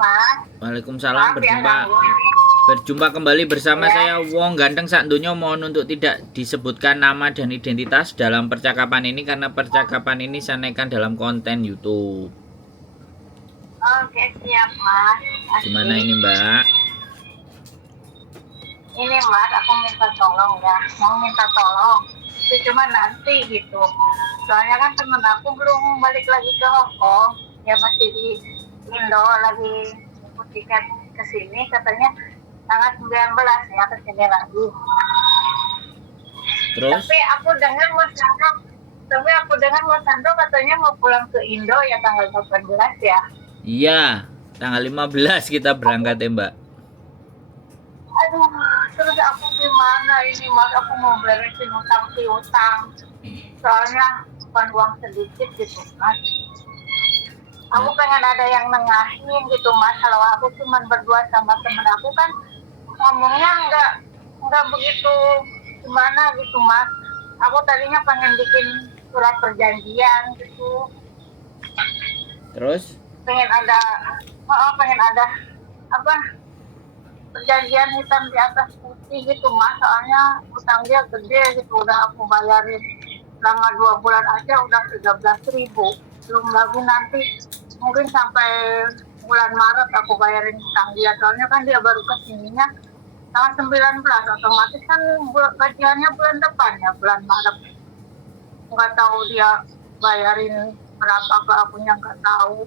Mas. Waalaikumsalam. Maaf ya Berjumpa ganggu ini. berjumpa kembali bersama Ya. saya Wong Ganteng Sak Donya. Mohon untuk tidak disebutkan nama dan identitas dalam percakapan ini karena percakapan ini saya naikkan dalam konten YouTube. Oke, siap Mas. Gimana ini, Mbak? Ini Mas, aku minta tolong ya. Mau minta tolong. Itu cuma nanti gitu. Soalnya kan temen aku belum balik lagi ke Hong Kong. Ya masih di Indo lagi jemput tiket ke sini. Katanya tanggal 19 ya ke sini lagi. Terus? Tapi aku dengar Mas Sandro katanya mau pulang ke Indo ya tanggal 18 ya. Iya, tanggal 15 kita berangkat ya, Mbak. Aduh, terus aku gimana ini Mas? Aku mau beresin utang piutang. Soalnya bukan uang sedikit gitu Mas. Aku pengen ada yang nengahin gitu Mas. Kalau aku cuma berdua sama temen aku kan ngomongnya nggak begitu gimana gitu Mas. Aku tadinya pengen bikin surat perjanjian gitu. Terus? Pengen ada apa perjanjian hitam di atas putih gitu Mas, soalnya utang dia gede gitu, udah aku bayarin selama 2 bulan aja udah 13.000, belum lagi nanti mungkin sampai bulan Maret aku bayarin utang dia, soalnya kan dia baru kesininya tanggal 19, otomatis kan gajiannya bulan depan ya, bulan Maret. Nggak tahu dia bayarin berapa ke akunya, nggak tahu.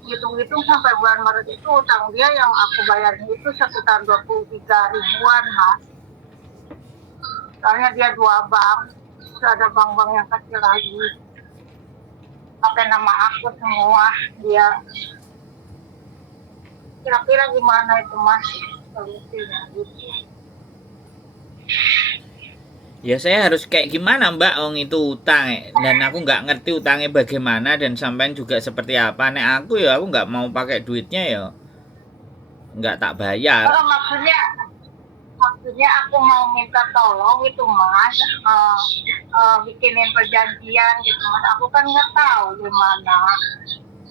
Hitung-hitung sampai bulan Maret itu utang dia yang aku bayarin itu sekitar 23 ribuan Mas. Soalnya dia 2 bank, terus ada bank-bank yang kecil lagi. Pakai nama aku semua dia. Kira-kira gimana itu Mas solusinya gitu? Ya saya harus kayak gimana, Mbak? Ong itu utang dan aku nggak ngerti utangnya bagaimana dan sampean juga seperti apa. Nek aku ya aku nggak mau pakai duitnya ya nggak tak bayar. Oh, maksudnya aku mau minta tolong itu Mas, bikinin perjanjian gitu Mas. Aku kan nggak tahu gimana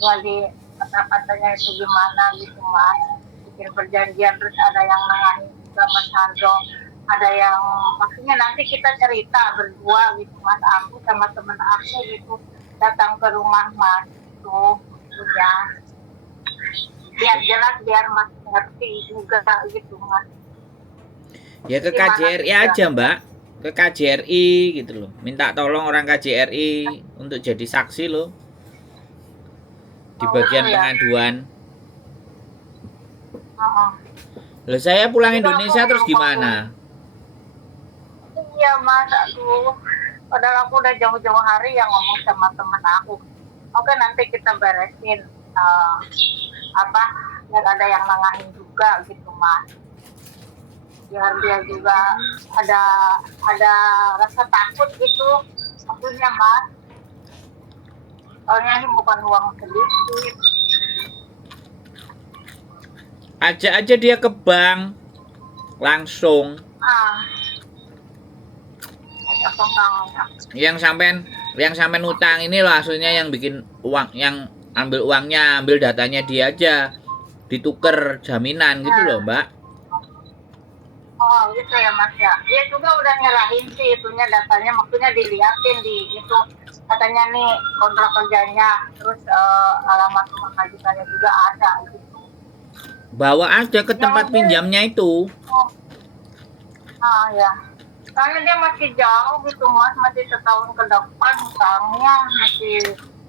lagi kata-katanya itu gimana gitu Mas. Bikin perjanjian terus ada yang nanganin juga Mas Sandro. Ada yang maksudnya nanti kita cerita berdua gitu Mas, aku sama temen aku gitu datang ke rumah Mas tuh ya biar jelas biar Mas ngerti juga gitu Mas. Ya ke KJRI aja, Mbak. Ke KJRI gitu loh. Minta tolong orang KJRI untuk jadi saksi loh. Di bagian pengaduan. Loh saya pulang Indonesia terus gimana? Iya Mas, aduh. Padahal aku udah jauh-jauh hari yang ngomong sama temen aku. Oke nanti kita beresin biar ada yang nanganin juga gitu Mas. Biar dia juga ada rasa takut gitu. Maksudnya Mas. Soalnya ini bukan uang sedikit. Ajak aja dia ke bank langsung. Yang sampean utang ini loh aslinya yang bikin uang, yang ambil uangnya, ambil datanya dia aja, ditukar jaminan gitu loh Mbak. Oh gitu ya Mas ya. Dia juga udah nyerahin sih itunya datanya, maksudnya dilihatin di itu katanya nih kontrak kerjanya, terus alamat rumah majikannya juga ada gitu. Bawa aja ke tempat pinjamnya itu. Ya. Soalnya dia masih jauh gitu Mas, masih setahun ke depan utangnya, masih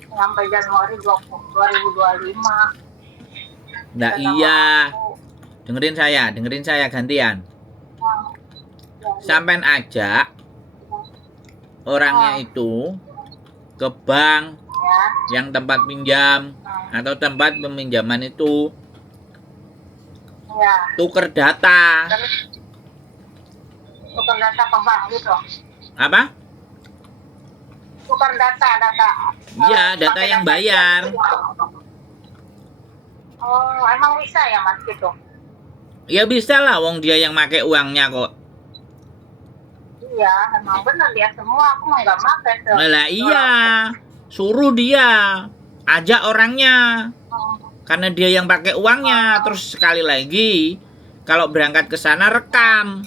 sampai Januari 2025. Nah iya, dengerin saya gantian. Sampean ajak orangnya itu ke bank yang tempat pinjam atau tempat peminjaman itu, tuker data. Tukar data ke bank gitu. Apa? Tukar data. Iya, data yang bayar. Oh, emang bisa ya Mas gitu? Ya bisa lah, wong dia yang make uangnya kok. Iya, emang bener dia semua, aku mah nggak make. Lah iya, suruh dia, ajak orangnya. Karena dia yang pakai uangnya. Terus sekali lagi, kalau berangkat ke sana rekam.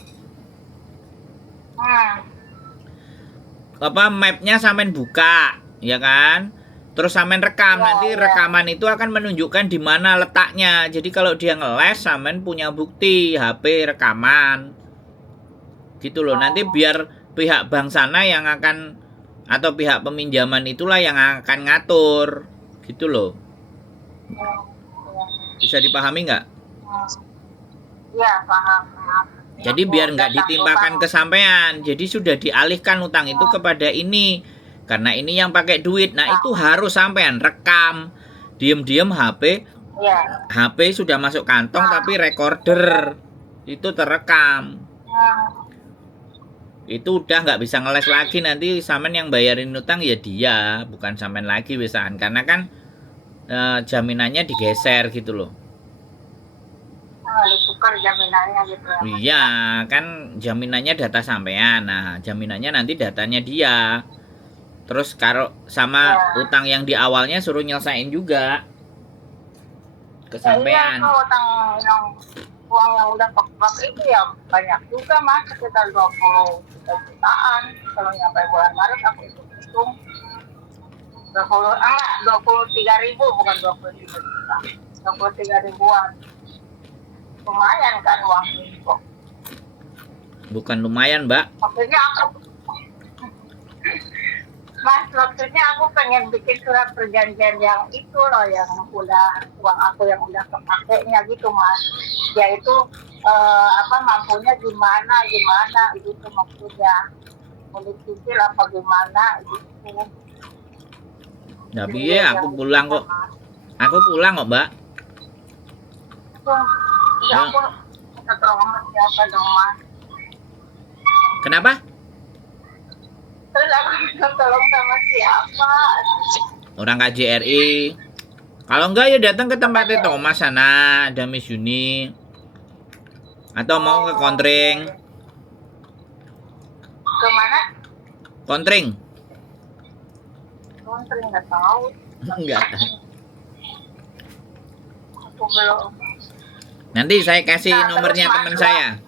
Mapnya sampean buka, ya kan? Terus sampean rekam, nanti rekaman itu akan menunjukkan di mana letaknya. Jadi kalau dia ngeles, sampean punya bukti HP rekaman. Gitu loh. Nanti biar pihak bank sana yang akan, atau pihak peminjaman itulah yang akan ngatur. Gitu loh. Bisa dipahami nggak? Iya, paham. Jadi biar nggak ditimpakan ke sampean. Jadi sudah dialihkan utang itu kepada ini. Karena ini yang pakai duit. Nah, itu harus sampean rekam. Diem-diem HP sudah masuk kantong tapi recorder itu terekam. Itu udah nggak bisa ngeles lagi, nanti sampean yang bayarin utang ya dia, bukan sampean lagi wisan. Karena kan jaminannya digeser gitu loh. Ditukar jaminannya gitu ya. Iya, kan jaminannya data sampean. Nah, jaminannya nanti datanya dia. Terus kalau sama utang yang di awalnya suruh nyelesain juga ke sampean. Iya, utang yang uang yang udah kepake itu ya banyak juga Mas, sekitar 20 jutaan. Kalau nyampe bulan Maret aku hitung 23.000, bukan 23 juta. 23 ribuan. Lumayan kan uang itu. Bukan lumayan, Mbak. Maksudnya aku pengen bikin surat perjanjian yang itu loh, yang udah uang aku yang udah kepakainya gitu Mas. Yaitu mampunya gimana gitu maksudnya. Mau dicicil apa gimana gitu. Tapi ya aku pulang kok. Aku pulang kok, Mbak. Ya aku minta tolong sama siapa dong Mas. Kenapa? Terus aku minta tolong sama siapa? Orang KJRI. Kalau enggak ya datang ke tempatnya Thomas sana, ada Miss Yuni. Atau mau ke Kontring. Kemana? Kontring. Kontring nggak tahu. Enggak. Aku belum. Nanti saya kasih nomornya teman saya.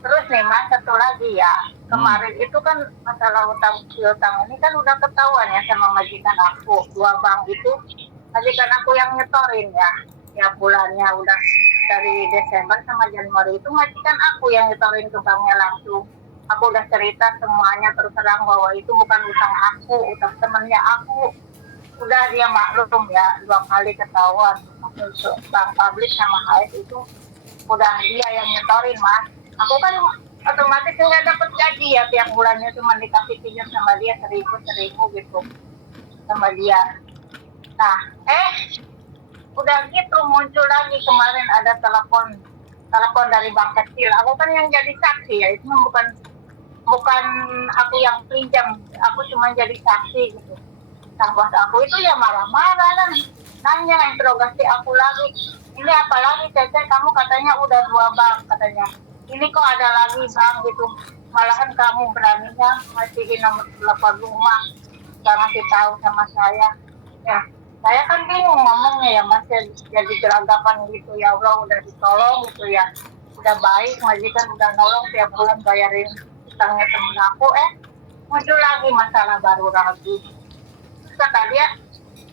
Terus nih Mas, satu lagi ya. Kemarin itu kan masalah utang piutang ini kan udah ketahuan ya sama majikan aku. 2 bank itu majikan aku yang nyetorin ya. Ya bulannya udah dari Desember sama Januari itu majikan aku yang nyetorin ke banknya langsung. Aku udah cerita semuanya terus terang bahwa itu bukan utang aku, utang temannya aku. Udah dia maklum ya, 2 kali ketahuan. Bank publik sama HS itu udah dia yang nyetorin Mas. Aku kan otomatis nggak dapat gaji ya, tiap bulannya cuma dikasih pinjam sama dia 1.000 gitu sama dia. Nah udah gitu muncul lagi kemarin ada telepon dari bank kecil. Aku kan yang jadi saksi ya, itu bukan aku yang pinjam, aku cuma jadi saksi gitu. Nah bos aku itu ya marah-marah lah, nanya interogasi aku lagi, ini apa lagi Cece, kamu katanya udah 2 bank katanya, ini kok ada lagi bank gitu, malahan kamu beraninya ngasihin nomor telepon rumah, gak ngasih tahu sama saya. Ya saya kan bingung ngomongnya ya Mas, jadi geragapan gitu. Ya Allah, udah ditolong gitu ya, udah baik, majikan udah nolong tiap bulan bayarin utangnya temen aku, muncul lagi masalah baru lagi. Kata dia,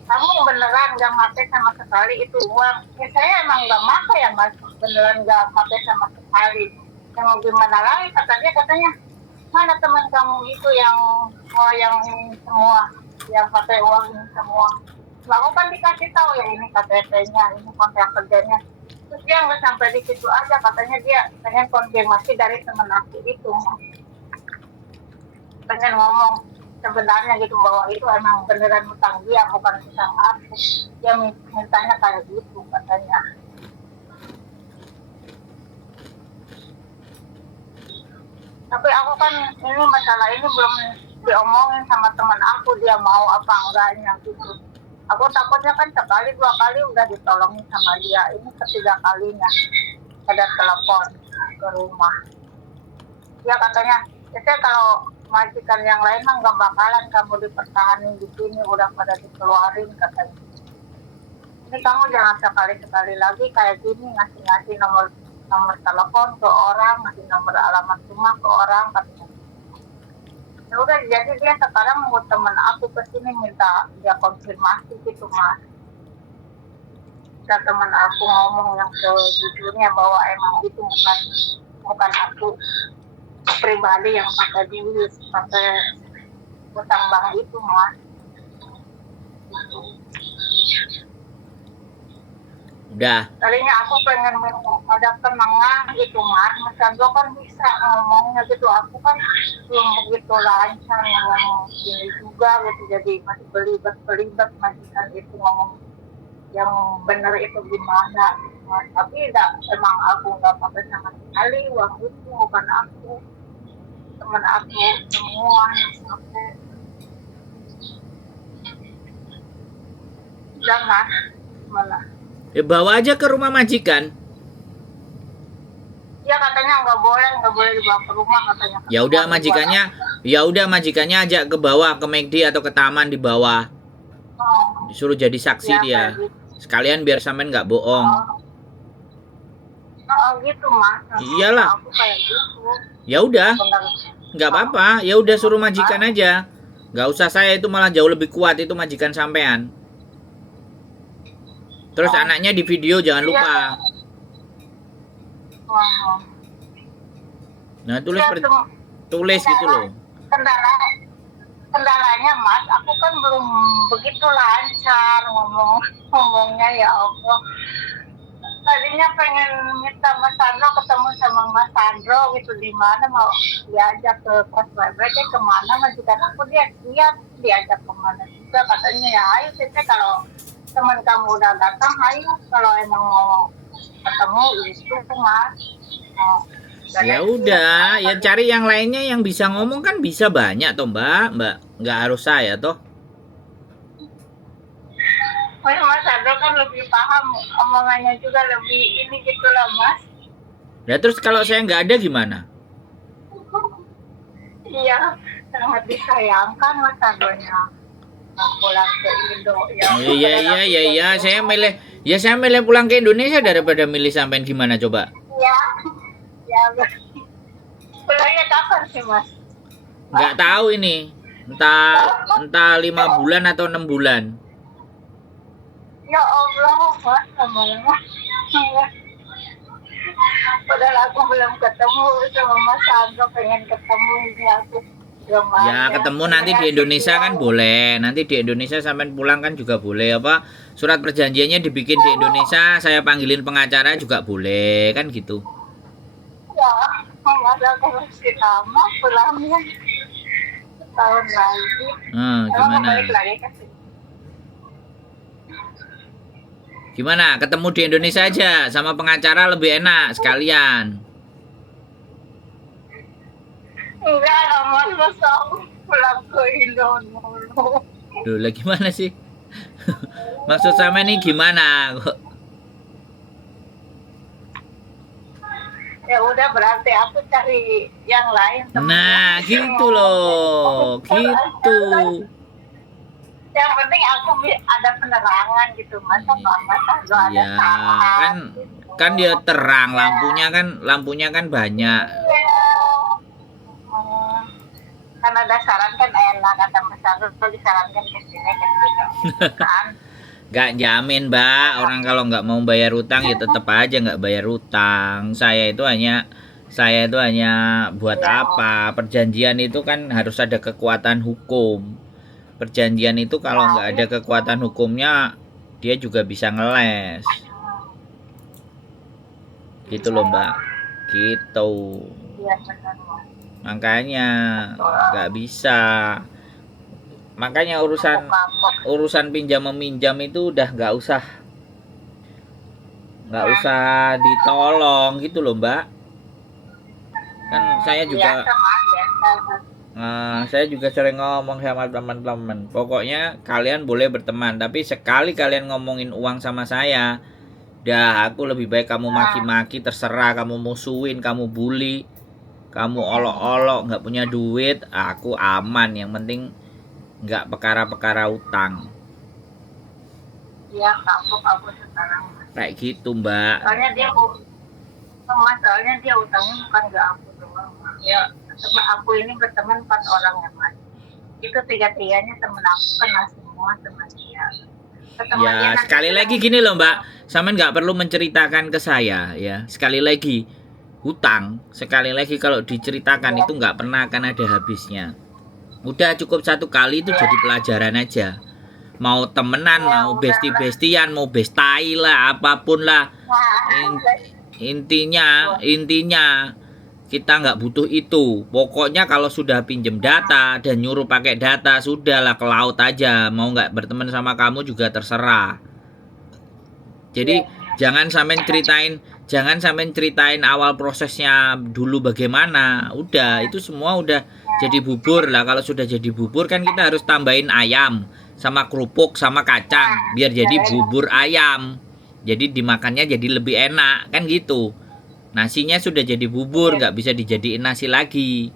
kamu beneran gak pakai sama sekali itu uang? Ya saya emang gak pakai ya Mas, beneran gak pakai sama sekali. Yang mau gimana lagi, katanya mana teman kamu itu yang semua yang pakai uang ini semua. Aku kan dikasih tahu ya, ini KTP-nya, ini kontrak kerjanya. Terus dia nggak sampai di situ aja, katanya dia pengen konfirmasi dari teman aku itu, pengen ngomong sebenarnya gitu bahwa itu emang beneran utang dia, bukan utang aku. Dia mintanya kayak gitu katanya. Tapi aku kan ini masalah ini belum diomongin sama teman aku, dia mau apa enggaknya gitu. Aku takutnya kan sekali 2 kali udah ditolongin sama dia, ini ketiga kalinya ada telepon ke rumah. Dia katanya, kalau majikan yang lain mah nggak bakalan kamu dipertahanin di sini, udah pada dikeluarin katanya. Ini kamu jangan sekali-sekali lagi kayak gini ngasih nomor nomor telepon ke orang, ngasih nomor alamat rumah ke orang, katanya. Ya udah, jadi dia sekarang mau temen aku kesini minta dia konfirmasi gitu mas. Dan teman aku ngomong yang sejujurnya bahwa emang itu bukan aku pribadi yang pakai duit, pakai utang bank itu mas. Gitu. Udah. Tadinya aku pengen ada kenangan gitu mas. Mas Chandra kan bisa ngomongnya gitu. Aku kan belum begitu lancar ngomong ini juga gitu. Jadi masih belibet majikan itu ngomong yang benar itu gimana gitu mas. Tapi emang aku nggak pakai sama sekali uang itu, bukan aku, teman aku semua yang pakai. Udah mas, malah. Ya bawa aja ke rumah majikan. Ya katanya nggak boleh dibawa ke rumah katanya. Ya udah majikannya ajak ke bawah, ke McD atau ke taman di bawah. Disuruh jadi saksi Ya, dia. gitu. Sekalian biar sampean nggak bohong. Gitu mas. Iyalah. Aku kayak gitu. Ya udah, nggak apa-apa. Ya udah suruh majikan aja. Nggak usah saya, itu malah jauh lebih kuat itu majikan sampean. Terus anaknya di video jangan lupa. Nah tulis gitu loh. Kendalanya mas, aku kan belum begitu lancar ngomongnya ya Allah. Tadinya pengen minta Mas Sandro ketemu sama Mas Sandro gitu, di mana mau diajak ke kos bebeknya kemana, majikan aku dia siap diajak kemana juga katanya. Ya ayo kita, kalau teman kamu udah datang ayo, kalau emang mau ketemu itu mas. Ya udah, ya cari yang lainnya yang bisa ngomong, kan bisa banyak toh mbak, nggak harus saya toh. Oh ya, Mas Sandro kan lebih paham, omongannya juga lebih ini gitu lah mas. Ya terus kalau saya nggak ada gimana? Iya, sangat disayangkan Mas Sandronya pulang ke Indo ya. Iya, saya milih pulang ke Indonesia daripada milih sampean, gimana coba? Ya, pulangnya kapan sih mas? Nggak tahu ini, entah 5 bulan atau 6 bulan. Ya Allah mas, lama-lama. Padahal aku belum ketemu sama Mas Sandro, pengen ketemu ini aku. Ya ketemu nanti di Indonesia kan boleh. Nanti di Indonesia sampai pulang kan juga boleh. Apa surat perjanjiannya dibikin di Indonesia, saya panggilin pengacara juga boleh kan gitu. Ya, masa aku masih lama pulangnya setahun lagi. Gimana? Balik lagi ke sini. Gimana? Ketemu di Indonesia aja sama pengacara lebih enak sekalian. Enggak lah mas, masa aku pulang ke Indonesia. Duh, lah gimana sih? Maksud sama ini gimana? Ya udah, berarti aku cari yang lain. Nah, gitu loh. Gitu. Yang penting aku ada penerangan gitu, masa mas Sandro ada salah. Kan dia terang, lampunya kan banyak. Karena ada saran kan enak, kata Mas Sandro disarankan ke sini kan. Gak jamin mbak, orang kalau nggak mau bayar utang ya tetap aja nggak bayar utang. Saya itu hanya buat apa? Perjanjian itu kan harus ada kekuatan hukum. Perjanjian itu kalau nggak ada kekuatan hukumnya, dia juga bisa ngeles. Gitu loh mbak, gitu. Makanya nggak bisa. Makanya urusan pinjam meminjam itu udah nggak usah ditolong gitu loh mbak. Kan saya juga sering ngomong sama teman-teman, pokoknya kalian boleh berteman, tapi sekali kalian ngomongin uang sama saya, dah aku lebih baik kamu maki-maki, terserah kamu musuhin, kamu bully, kamu olok-olok, nggak punya duit, aku aman. Yang penting nggak perkara-perkara utang. dia kapok aku sekarang. Kayak gitu, Mbak. Soalnya dia soalnya dia utangnya bukan ke aku doang. Ya, teman aku ini berteman 4 orang ya Mas. Itu 3-3-nya temen aku kena semua sama dia. Ya, sekali lagi gini loh Mbak, sampean nggak perlu menceritakan ke saya ya. Sekali lagi, hutang, sekali lagi kalau diceritakan itu nggak pernah akan ada habisnya. Udah cukup satu kali itu jadi pelajaran aja. Mau temenan, mau besti-bestian, mau bestai lah, apapun lah. Intinya kita nggak butuh itu. Pokoknya kalau sudah pinjem data dan nyuruh pakai data, sudahlah ke laut aja. Mau nggak berteman sama kamu juga terserah. Jadi jangan sampai ceritain awal prosesnya dulu bagaimana. Udah itu semua udah jadi bubur lah. Kalau sudah jadi bubur kan kita harus tambahin ayam sama kerupuk sama kacang biar jadi bubur ayam. Jadi dimakannya jadi lebih enak kan gitu. Nasinya sudah jadi bubur, nggak bisa dijadiin nasi lagi.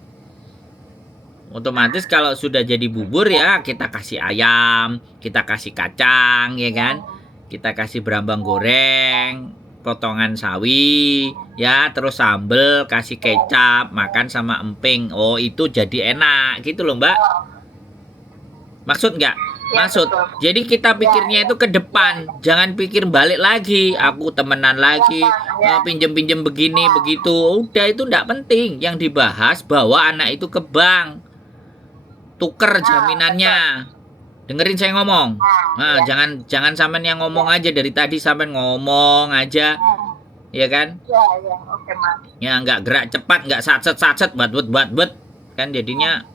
Otomatis kalau sudah jadi bubur ya kita kasih ayam, kita kasih kacang, ya kan? Kita kasih berambang goreng, potongan sawi, ya terus sambel, kasih kecap, makan sama emping. Oh itu jadi enak, gitu loh Mbak. Maksud nggak? Maksud. Jadi kita pikirnya itu ke depan, jangan pikir balik lagi. Aku temenan lagi, pinjem-pinjem begini begitu. Udah itu nggak penting. Yang dibahas bawa anak itu ke bank, tuker jaminannya. Dengerin saya ngomong. Nah, jangan sampean yang ngomong aja dari tadi sampean ngomong aja, ya kan? Ya, oke Mas. Ya nggak gerak cepat, nggak satset, bat, kan jadinya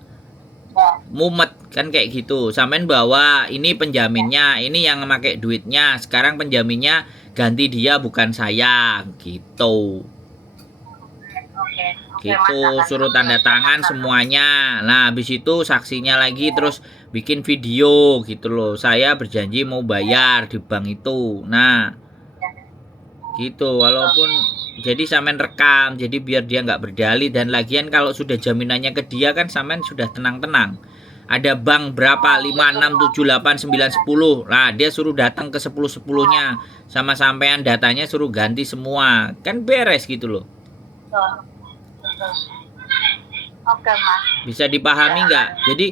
mumet kan kayak gitu. Sampean bawa ini penjaminnya, ini yang pakai duitnya, sekarang penjaminnya ganti dia bukan saya gitu. Gitu, suruh tanda tangan semuanya. Nah habis itu saksinya lagi terus bikin video gitu loh, saya berjanji mau bayar di bank itu. Nah gitu, walaupun jadi sampean rekam, jadi biar dia nggak berdalih. Dan lagian kalau sudah jaminannya ke dia kan sampean sudah tenang-tenang. Ada bank berapa, 5, 6, 7, 8, 9, 10. Nah dia suruh datang ke 10-10-nya sama sampean, datanya suruh ganti semua, kan beres gitu loh. Oke Mas. Bisa dipahami nggak? Jadi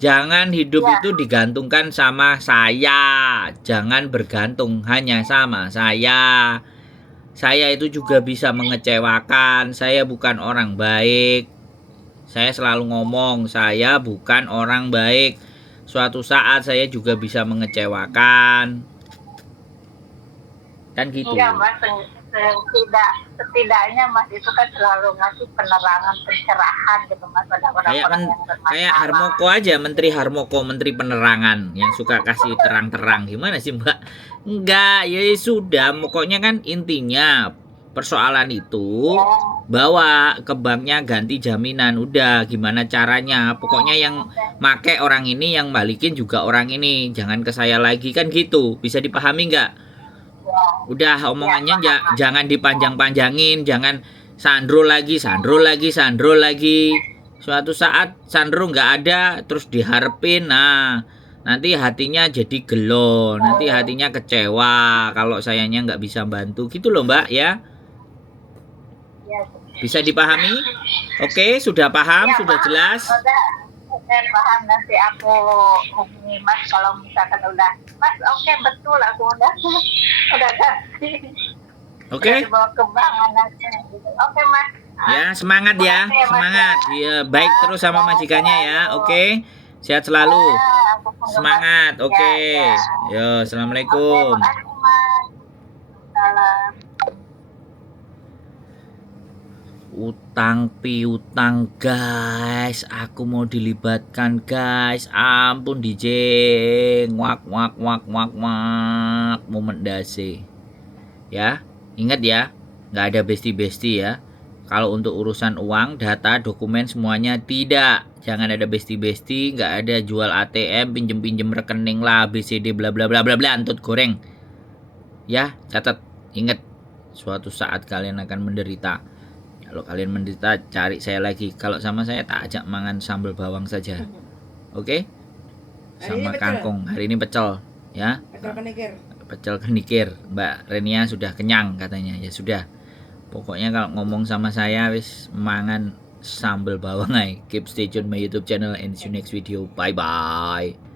jangan hidup itu digantungkan sama saya, jangan bergantung hanya sama saya. Saya itu juga bisa mengecewakan. Saya bukan orang baik. Saya selalu ngomong, saya bukan orang baik. Suatu saat saya juga bisa mengecewakan. Kan gitu. Enggak Mas, setidaknya Mas itu kan selalu ngasih penerangan, pencerahan gitu Mas pada orang-orang yang bermasalah. Kayak Harmoko aja, Menteri Harmoko, Menteri Penerangan yang suka kasih terang-terang. Gimana sih Mbak? Enggak, ya sudah. Pokoknya kan intinya persoalan itu bawa ke banknya ganti jaminan. Udah, gimana caranya? Pokoknya yang make orang ini, yang balikin juga orang ini. Jangan ke saya lagi kan gitu. Bisa dipahami nggak? Udah omongannya jangan dipanjang-panjangin, jangan sandro lagi. Suatu saat sandro nggak ada terus diharapin, nah nanti hatinya jadi gelo, nanti hatinya kecewa kalau sayanya nggak bisa bantu gitu loh Mbak ya. Bisa dipahami? Oke, sudah paham, sudah jelas. Saya paham, nanti aku hubungi Mas kalau misalkan udah Mas, oke betul aku udah ganti. Oke. Dibawa ke bank anaknya gitu. Oke Mas. Ya semangat ya, semangat. Ya baik terus sama majikannya ya. Oke, sehat selalu. Semangat. Oke. Yo, assalamualaikum. Salam. Utang piutang guys, aku mau dilibatkan guys, ampun DJ, wak momen dasi ya. Ingat ya, nggak ada besti-besti ya. Kalau untuk urusan uang, data, dokumen semuanya tidak, jangan ada besti-besti, nggak ada jual ATM, pinjem rekening lah, BCD bla bla bla bla bla, antut goreng ya. Catat, ingat, suatu saat kalian akan menderita. Kalau kalian menderita, cari saya lagi. Kalau sama saya tak ajak mangan sambal bawang saja. Oke? Sama kangkung. Hari ini pecel, ya. pecel kenikir. Mbak Renia sudah kenyang katanya. Ya sudah. Pokoknya kalau ngomong sama saya wis mangan sambal bawang ae. Keep stay tune my YouTube channel and see you next video. Bye bye.